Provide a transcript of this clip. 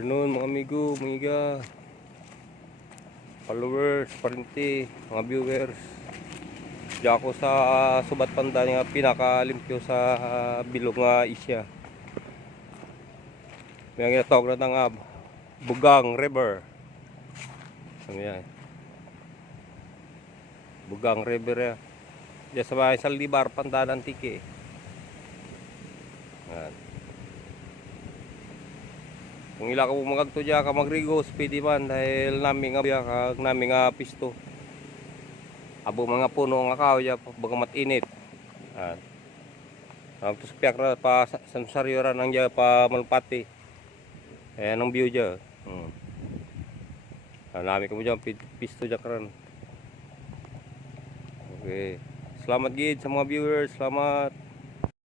afternoon mga amigo, mga followers, parinti, mga viewers. Diyan ako sa Subat Panda nga pinakalimpyo sa bilog nga isya. May ginatawag na nga Bugang River. Ano yan? Bugang River yan. Diyan sa mga Saldibar, Pandanan Tiki. Yan. Kung ila ka magagto dyan ka magrigos, pwede man dahil namin nga biya kag namin nga pisto. Abo mga puno nga kahoy dyan, baga matinit. Yan. Tapos piyak na pa sa saryoran nang dyan pa malpati. Ayan ang view dyan. Namin ka mo dyan, pisto dyan karan. Okay. Salamat gid sa mga viewers, salamat.